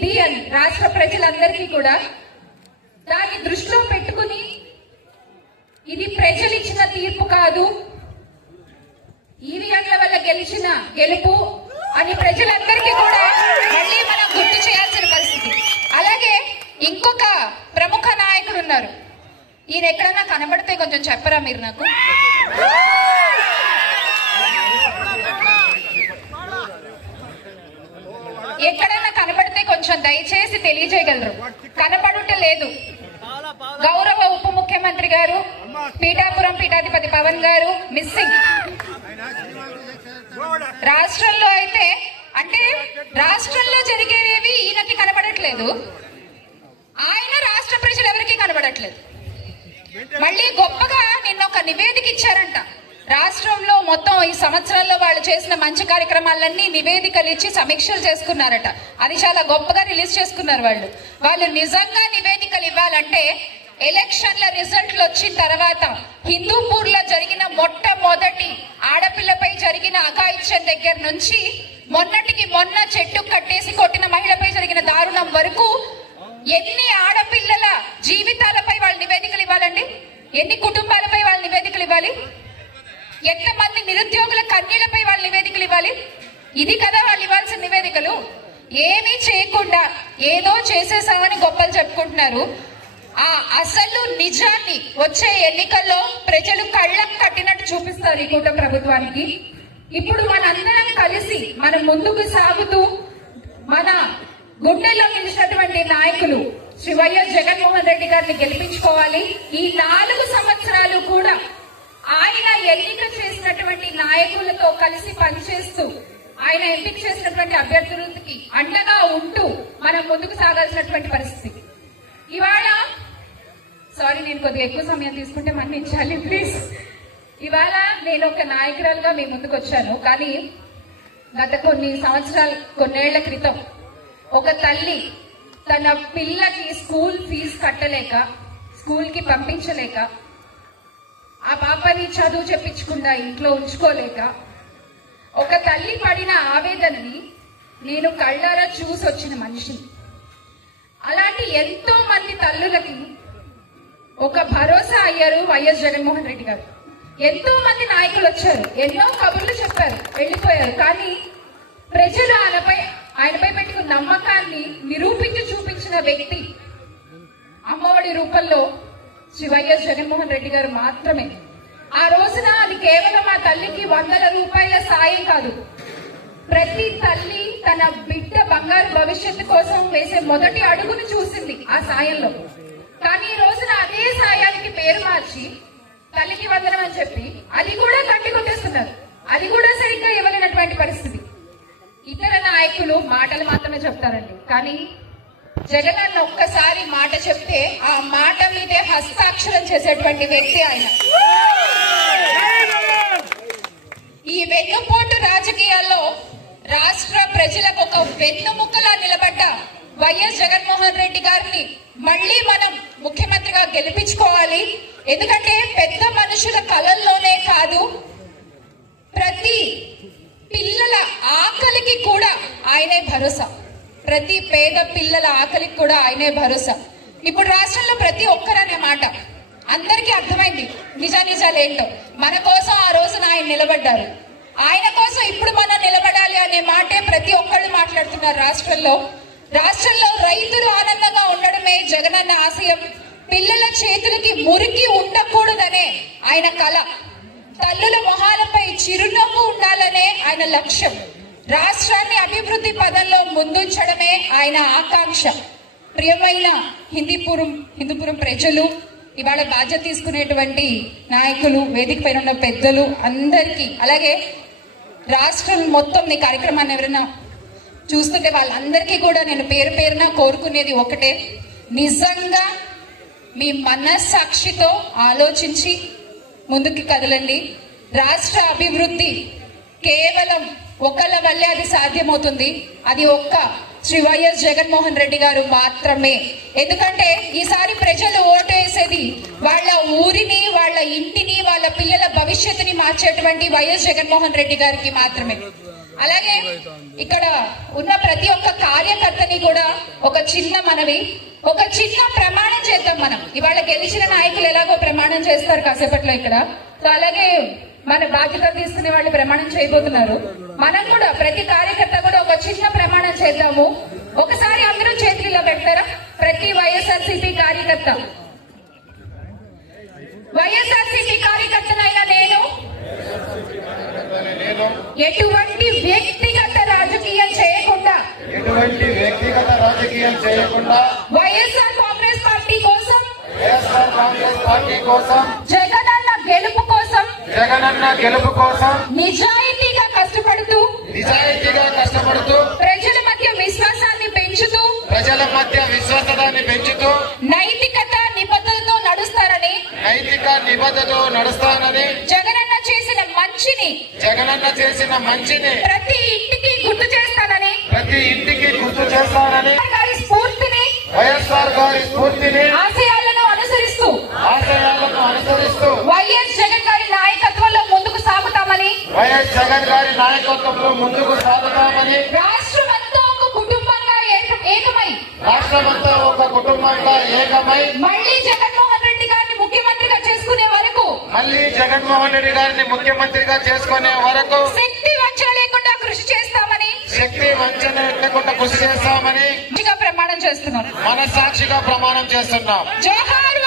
ఇది అని రాష్ట్ర ప్రజలందరికీ కూడా దాన్ని దృష్టిలో పెట్టుకుని ఇది ప్రజలు ఇచ్చిన తీర్పు కాదు, ఈవీఎంల వల్ల గెలిచిన గెలుపు అని ప్రజలందరికీ కూడా మళ్ళీ మనం గుర్తు చేయాల్సిన పరిస్థితి. అలాగే ఇంకొక ప్రముఖ నాయకుడు ఉన్నారు, ఈయన ఎక్కడన్నా కనబడితే కొంచెం చెప్పరా మీరు నాకు? ఎక్కడన్నా కనబడితే కొంచెం దయచేసి తెలియజేయగలరు. కనబడుట లేదు. గౌరవ ఉప ముఖ్యమంత్రి గారు, పీఠాపురం పీఠాధిపతి పవన్ గారు మిస్సింగ్. రాష్ట్రంలో అయితే అంటే రాష్ట్రంలో జరిగేవి ఈయనకి కనబడట్లేదు, ఆయన రాష్ట్ర ప్రజలు ఎవరికి కనబడట్లేదు. మళ్ళీ గొప్పగా నిన్న ఒక నివేదిక ఇచ్చారంట. రాష్ట్రంలో మొత్తం ఈ సంవత్సరంలో వాళ్ళు చేసిన మంచి కార్యక్రమాలన్నీ నివేదికలు ఇచ్చి సమీక్షలు చేసుకున్నారట. అది చాలా గొప్పగా రిలీజ్ చేసుకున్నారు వాళ్ళు నిజంగా నివేదికలు ఇవ్వాలంటే ఎలక్షన్ల రిజల్ట్లు వచ్చిన తర్వాత హిందూపూర్ లో జరిగిన మొట్టమొదటి ఆడపిల్లపై జరిగిన అఘాయిత్యం దగ్గర నుంచి మొన్నటికి మొన్న చెట్టు కట్టేసి కొట్టిన మహిళపై జరిగిన దారుణం వరకు ఎన్ని ఆడపిల్లల జీవితాలపై వాళ్ళు నివేదికలు ఇవ్వాలండి? ఎన్ని కుటుంబాలపై వాళ్ళు నివేదికలు ఇవ్వాలి? ఎంతమంది నిరుద్యోగుల కన్నీళ్లపై వాళ్ళు నివేదికలు ఇవ్వాలి? ఇది కదా వాళ్ళు ఇవ్వాల్సిన నివేదికలు. ఏమీ చేయకుండా ఏదో చేసేసామని గొప్పలు చెప్పుకుంటున్నారు. ఆ అసలు నిజాన్ని వచ్చే ఎన్నికల్లో ప్రజలు కళ్ళకు కట్టినట్టు చూపిస్తారు ఈ కూటమి ప్రభుత్వానికి. ఇప్పుడు మనందరం కలిసి మనం ముందుకు సాగుతూ మన గుండెల్లో నిలిచినటువంటి నాయకులు శ్రీ వైఎస్ జగన్మోహన్ రెడ్డి గారిని గెలిపించుకోవాలి. ఈ 4 సంవత్సరాలు కూడా ఆయన ఎన్నిక చేసినటువంటి నాయకులతో కలిసి పనిచేస్తూ ఆయన ఎంపిక చేసినటువంటి అభ్యర్థులకి అండగా ఉంటూ మనం ముందుకు సాగాల్సినటువంటి పరిస్థితి. ఇవాళ నేను కొద్దిగా ఎక్కువ సమయం తీసుకుంటే మన్నించాలి ప్లీజ్. ఇవాళ నేను ఒక నాయకురాలుగా మీ ముందుకు వచ్చాను. కానీ గత కొన్నేళ్ల క్రితం ఒక తల్లి తన పిల్లకి స్కూల్ ఫీజు కట్టలేక, స్కూల్ కి పంపించలేక, ఆ పాపని చదువు చెప్పించకుండా ఇంట్లో ఉంచుకోలేక ఒక తల్లి పడిన ఆవేదనని నేను కళ్ళారా చూసి వచ్చిన మనిషిని. అలాంటి ఎంతో మంది తల్లులకి ఒక భరోసా అయ్యారు వైఎస్ జగన్మోహన్ రెడ్డి గారు. ఎంతో మంది నాయకులు వచ్చారు, ఎన్నో కబుర్లు చెప్పారు, వెళ్లిపోయారు. కానీ ప్రజలు ఆయనపై పెట్టుకున్న నమ్మకాన్ని నిరూపించి చూపించిన వ్యక్తి అమ్మఒడి రూపంలో శ్రీ వైఎస్ జగన్మోహన్ రెడ్డి గారు మాత్రమే. ఆ రోజున అది కేవలం ఆ తల్లికి 100 రూపాయల సాయం కాదు, ప్రతి తల్లి తన బిడ్డ బంగారు భవిష్యత్తు కోసం వేసే మొదటి అడుగును చూసింది ఆ సాయంలో. కానీ ఈ రోజున అదే సాయానికి పేరు మార్చి తల్లికి వందనం అని చెప్పి అది కూడా కట్టి కొట్టేస్తున్నారు. అది కూడా సరిగ్గా ఇవ్వలేనటువంటి పరిస్థితి. ఇతర నాయకులు మాటలు మాత్రమే చెప్తారండి, కానీ జగన్ అన్న ఒక్కసారి మాట చెప్తే ఆ మాట మీదే హస్తాక్షరం చేసేటువంటి వ్యక్తి ఆయన. ఈ వెన్నుపోటు రాజకీయాల్లో రాష్ట్ర ప్రజలకు ఒక వెన్నుముక్కలా నిలబడ్డ వైఎస్ జగన్మోహన్ రెడ్డి గారిని మళ్లీ మనం ముఖ్యమంత్రిగా గెలిపించుకోవాలి. ఎందుకంటే పెద్ద మనుషుల కళల్లోనే కాదు, ప్రతి పిల్లల ఆకలికి కూడా ఆయనే భరోసా. ప్రతి పేద పిల్లల ఆకలికి కూడా ఆయనే భరోసా. ఇప్పుడు రాష్ట్రంలో ప్రతి ఒక్కరనే మాట అందరికీ అర్థమైంది, నిజాలేంటో. మన కోసం ఆ రోజున ఆయన నిలబడ్డారు, ఆయన కోసం ఇప్పుడు మనం నిలబడాలి అనే మాటే ప్రతి ఒక్కళ్ళు మాట్లాడుతున్నారు రాష్ట్రంలో రైతులు ఆనందంగా ఉండడమే జగనన్న ఆశయం. పిల్లల చేతులకి మురికి ఉండకూడదనే ఆయన కళ. తల్లుల మొహాలపై చిరునవ్వు ఉండాలనే ఆయన లక్ష్యం. రాష్ట్రాన్ని అభివృద్ధి పదంలో ముందుంచడమే ఆయన ఆకాంక్ష. ప్రియమైన హిందూపురం ప్రజలు, ఇవాళ బాధ్యత తీసుకునేటువంటి నాయకులు, వేదిక పైన ఉన్న పెద్దలు అందరికీ, అలాగే రాష్ట్రం మొత్తం ఈ కార్యక్రమాన్ని ఎవరైనా చూస్తుంటే వాళ్ళందరికీ కూడా నేను పేరు పేరున కోరుకునేది ఒకటే, నిజంగా మీ మనస్సాక్షితో ఆలోచించి ముందుకు కదలండి. రాష్ట్ర అభివృద్ధి కేవలం ఒకళ్ళ వల్లే అది సాధ్యమవుతుంది. అది ఒక్క శ్రీ వైఎస్ జగన్మోహన్ రెడ్డి గారు మాత్రమే. ఎందుకంటే ఈసారి ప్రజలు ఓటేసేది వాళ్ళ ఊరిని, వాళ్ళ ఇంటిని, వాళ్ళ పిల్లల భవిష్యత్తుని మార్చేటువంటి వైఎస్ జగన్మోహన్ రెడ్డి గారికి మాత్రమే. అలాగే ఇక్కడ ఉన్న ప్రతి ఒక్క కార్యకర్తని కూడా ఒక చిన్న మనవి, ఒక చిన్న ప్రమాణం చేద్దాం. మనం ఇవాళ గెలిచిన నాయకులు ఎలాగో ప్రమాణం చేస్తారు కాసేపట్లో ఇక్కడ. సో అలాగే మన బాధ్యత తీసుకునే వాళ్ళు ప్రమాణం చేయబోతున్నారు. మనం కూడా ప్రతి కార్యకర్త కూడా ఒక చిన్న ప్రమాణం చేద్దాము. ఒకసారి అందరూ చేతుల్లో పెడతారా? ప్రతి వైఎస్ఆర్సీపీ కార్యకర్త, వైఎస్ఆర్సీపీ కార్యకర్తనైనా నేను ఎటువంటి వ్యక్తిగత రాజకీయం చేయకుండా వైఎస్ఆర్ కాంగ్రెస్ పార్టీ కోసం జగనన్న గెలుపు కోసం నిజాయితీగా కష్టపడుతూ ప్రజల మధ్య విశ్వాసాన్ని పెంచుతూ నైతిక నిబద్ధతతో నడుస్తానని జగనన్న చేసిన మంచిని ప్రతి ఇంటికి గుర్తు చేస్తానని వైఎస్ఆర్ గారి స్ఫూర్తిని ఆశయాలను అనుసరిస్తూ వైఎస్ జగన్ గారి నాయకత్వంలో ముందుకు సాగుతామని రాష్ట్రమంతా ఒక కుటుంబంగా ఏకమై మళ్ళీ జగన్మోహన్ రెడ్డి గారిని ముఖ్యమంత్రిగా చేసుకునే వరకు శక్తి వంచన లేకుండా కృషి చేస్తామని ప్రమాణం చేస్తున్నాం. మనసాక్షిగా ప్రమాణం చేస్తున్నాం. జోహార్